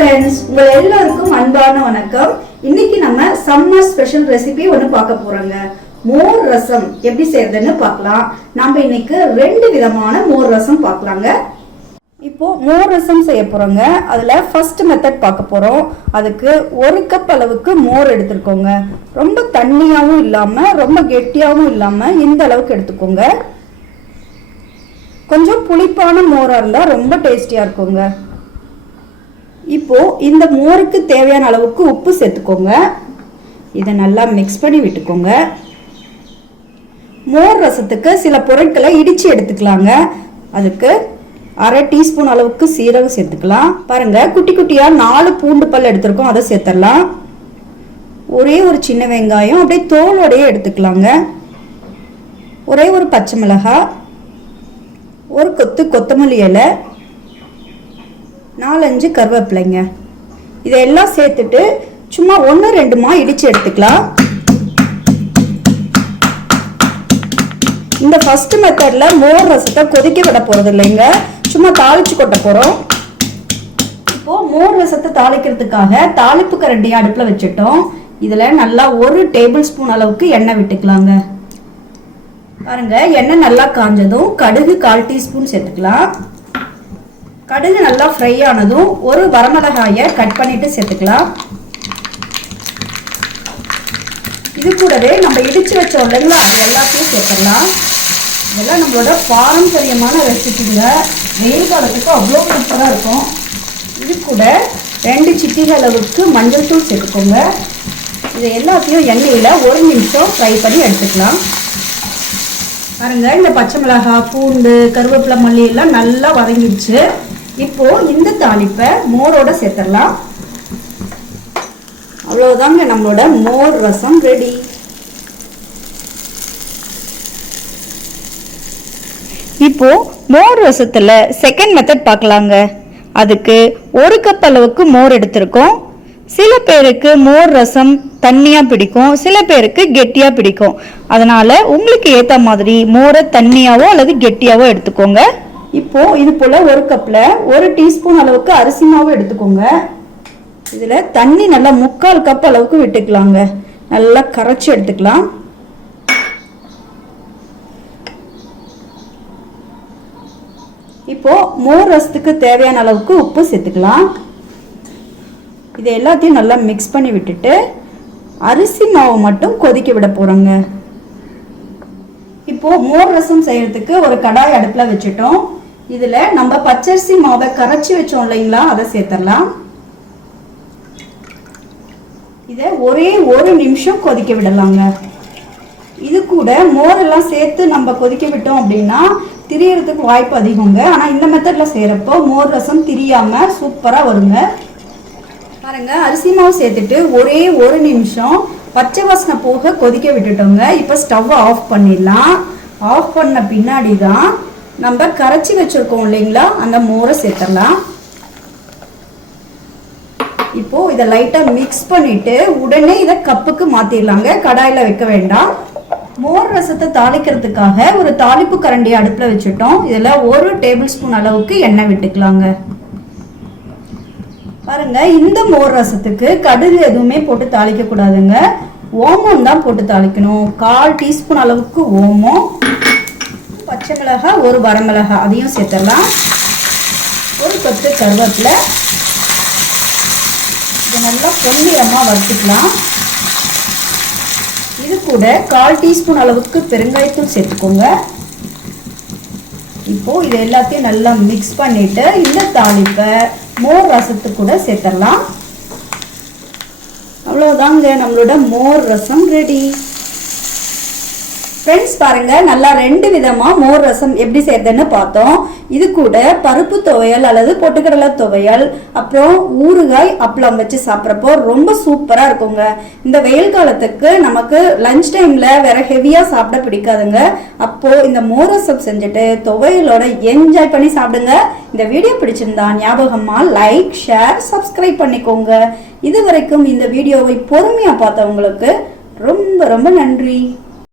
Friends உங்க எல்லாருக்கும் அன்பான வணக்கம். இன்னைக்கு நம்ம சம்மர் ஸ்பெஷல் ரெசிபி ஒன்னு பார்க்க போறோங்க. மோர் ரசம் எப்படி செய்யறதுன்னு பார்க்கலாம். நாம இன்னைக்கு ரெண்டு விதமான மோர் ரசம் பார்க்கலாங்க. இப்போ மோர் ரசம் செய்ய போறோங்க. அதுல ஃபர்ஸ்ட் மெத்தட் பார்க்க போறோம். அதுக்கு 1 கப் அளவுக்கு மோர் எடுத்துக்கோங்க. ரொம்ப தண்ணியாவும் இல்லாம ரொம்ப கெட்டியாவும் இல்லாம இந்த அளவுக்கு எடுத்துக்கோங்க. கொஞ்சம் புளிப்பான மோரா இருந்தா ரொம்ப டேஸ்டியா இருக்குங்க. இப்போ இந்த மோருக்கு தேவையான அளவுக்கு உப்பு சேர்த்துக்கோங்க. இதை நல்லா மிக்ஸ் பண்ணி விட்டுக்கோங்க. மோர் ரசத்துக்கு சில பொருட்களை இடிச்சு எடுத்துக்கலாங்க. அதுக்கு 1/2 டீஸ்பூன் அளவுக்கு சீரகம் சேர்த்துக்கலாம். பாருங்க, குட்டி குட்டியா 4 பூண்டு பல் எடுத்திருக்கோம், அதை சேர்த்துடலாம். ஒரே ஒரு சின்ன வெங்காயம் அப்படியே தோலோடையே எடுத்துக்கலாங்க. ஒரே ஒரு பச்சை மிளகாய், ஒரு கொத்து கொத்தமல்லி இலை, 4-5 கருவேப்பிலைங்க. இதெல்லாம் சேர்த்துட்டு சும்மா 1-2 இடிச்சு எடுத்துக்கலாம். இந்த ஃபர்ஸ்ட் மெத்தட்ல மோர் ரசத்தை கொதிக்க விட போறது இல்லைங்க, சும்மா தாளிச்சு கொட்ட போறோம். இப்போ மோர் ரசத்தை தாளிக்கிறதுக்காக தாளிப்பு கரண்டி அடுப்புல வச்சுட்டோம். இதுல நல்லா 1 டேபிள் ஸ்பூன் அளவுக்கு எண்ணெய் விட்டுக்கலாங்க. பாருங்க, எண்ணெய் நல்லா காஞ்சதும் கடுகு 1/4 டீஸ்பூன் சேர்த்துக்கலாம். கடுகு நல்லா ஃப்ரை ஆனதும் ஒரு வரமிளகாயை கட் பண்ணிட்டு சேர்த்துக்கலாம். இது கூடவே நம்ம இடிச்சு வச்சோம் இல்லைங்களா, அது எல்லாத்தையும் சேர்த்துக்கலாம். இதெல்லாம் நம்மளோட பாரம்பரியமான ரெசிபிங்க. வெயில் காலத்துக்கு அவ்வளோ சூப்பராக இருக்கும். இது கூட 2 சிட்டிகை அளவுக்கு மஞ்சள் தூள் சேர்த்துக்கோங்க. இதை எல்லாத்தையும் எண்ணெயில் 1 நிமிஷம் ஃப்ரை பண்ணி எடுத்துக்கலாம். பாருங்க, இந்த பச்சை மிளகாய், பூண்டு, கருவேப்பிலை, மல்லி எல்லாம் நல்லா வதங்கிடுச்சு. இப்போ இந்த தாளிப்பை மோரோட சேர்த்துடலாம். அவ்வளவுதாங்க, நம்மளோட மோர் ரசம் ரெடி. இப்போ மோர் ரசத்துல செகண்ட் மெத்தட் பார்க்கலாங்க. அதுக்கு 1 கப் அளவுக்கு மோர் எடுத்திருக்கோம். சில பேருக்கு மோர் ரசம் தண்ணியா பிடிக்கும், சில பேருக்கு கெட்டியா பிடிக்கும். அதனால உங்களுக்கு ஏத்த மாதிரி மோரை தண்ணியாவோ அல்லது கெட்டியாவோ எடுத்துக்கோங்க. இப்போ இது போல 1 கப்ல 1 டீஸ்பூன் அளவுக்கு அரிசி மாவு எடுத்துக்கோங்க. இதுல தண்ணி நல்லா 3/4 கப் அளவுக்கு விட்டுக்கலாங்க. நல்லா கரைச்சி எடுத்துக்கலாம். இப்போ மோர் ரசத்துக்கு தேவையான அளவுக்கு உப்பு சேர்த்துக்கலாம். இதை எல்லாத்தையும் நல்லா மிக்ஸ் பண்ணி விட்டுட்டு அரிசி மாவு மட்டும் கொதிக்க விட போறோங்க. இப்போ மோர் ரசம் செய்யறதுக்கு ஒரு கடாய் அடுப்புல வச்சுட்டோம். இதுல நம்ம பச்சரிசி மாவை கரைச்சி வச்சோம் இல்லைங்களா, அதை சேர்த்துடலாம். இதை ஒரே 1 நிமிஷம் கொதிக்க விடலாங்க. இது கூட மோரெல்லாம் சேர்த்து நம்ம கொதிக்க விட்டோம் அப்படின்னா திரியறதுக்கு வாய்ப்பு அதிகங்க. ஆனா இந்த மெத்தட்ல செய்யறப்போ மோர் ரசம் திரியாம சூப்பரா வருங்க. பாருங்க, அரிசி மாவு சேர்த்துட்டு ஒரே 1 நிமிஷம் பச்சை வாசனை போக கொதிக்க விட்டுட்டோங்க. இப்போ ஸ்டவ் ஆஃப் பண்ணிடலாம். ஆஃப் பண்ண பின்னாடி தான் நம்ம கரைச்சி வச்சிருக்கோம் இல்லைங்களா, அந்த மோரை சேர்த்துடலாம். இப்போ இதை லைட்டா மிக்ஸ் பண்ணிட்டு உடனே இதை கப்புக்கு மாத்திடலாங்க, கடாயில வைக்க வேண்டாம். மோர் ரசத்தை தாளிக்கிறதுக்காக ஒரு தாளிப்பு கரண்டி அடுப்புல வச்சுட்டோம். இதுல 1 டேபிள் ஸ்பூன் அளவுக்கு எண்ணெய் விட்டுக்கலாங்க. பாருங்க, இந்த மோர் ரசத்துக்கு கடுகு எதுவுமே போட்டு தாளிக்க கூடாதுங்க, ஓமம் தான் போட்டு தாளிக்கணும். 1/4 டீஸ்பூன் அளவுக்கு ஓமம், பச்சை மிளகாய், ஒரு வரமிளகாய் அதையும் சேர்த்துடலாம். ஒரு கொத்து கருவேப்பிலை. இதை நல்லா பொன்னிறமா வறுத்துக்கலாம். இது கூட 1/4 டீஸ்பூன் அளவுக்கு பெருங்காயத்தூள் சேர்த்துக்கோங்க. இப்போ இது எல்லாத்தையும் நல்லா மிக்ஸ் பண்ணிட்டு இந்த தாளிப்பை மோர் ரசத்துக்கு கூட சேர்த்துடலாம். அவ்வளவுதாங்க, நம்மளோட மோர் ரசம் ரெடி. ஃப்ரெண்ட்ஸ், பாருங்க, நல்லா 2 விதமா மோர் ரசம் எப்படி செய்யறதுன்னு பார்த்தோம். இது கூட பருப்பு துவையல் அல்லது பொட்டுக்கடலை துவையல், அப்புறம் ஊறுகாய், அப்பளம் வச்சு சாப்பிட்றப்போ ரொம்ப சூப்பரா இருக்குங்க. இந்த வெயில் காலத்துக்கு நமக்கு லஞ்ச் டைம்ல வேற ஹெவியா சாப்பிட பிடிக்காதுங்க. அப்போ இந்த மோர் ரசம் செஞ்சுட்டு துவையலோட என்ஜாய் பண்ணி சாப்பிடுங்க. இந்த வீடியோ பிடிச்சிருந்தா ஞாபகமா லைக், ஷேர், சப்ஸ்கிரைப் பண்ணிக்கோங்க. இது வரைக்கும் இந்த வீடியோவை பொறுமையா பார்த்தவங்களுக்கு ரொம்ப ரொம்ப நன்றி.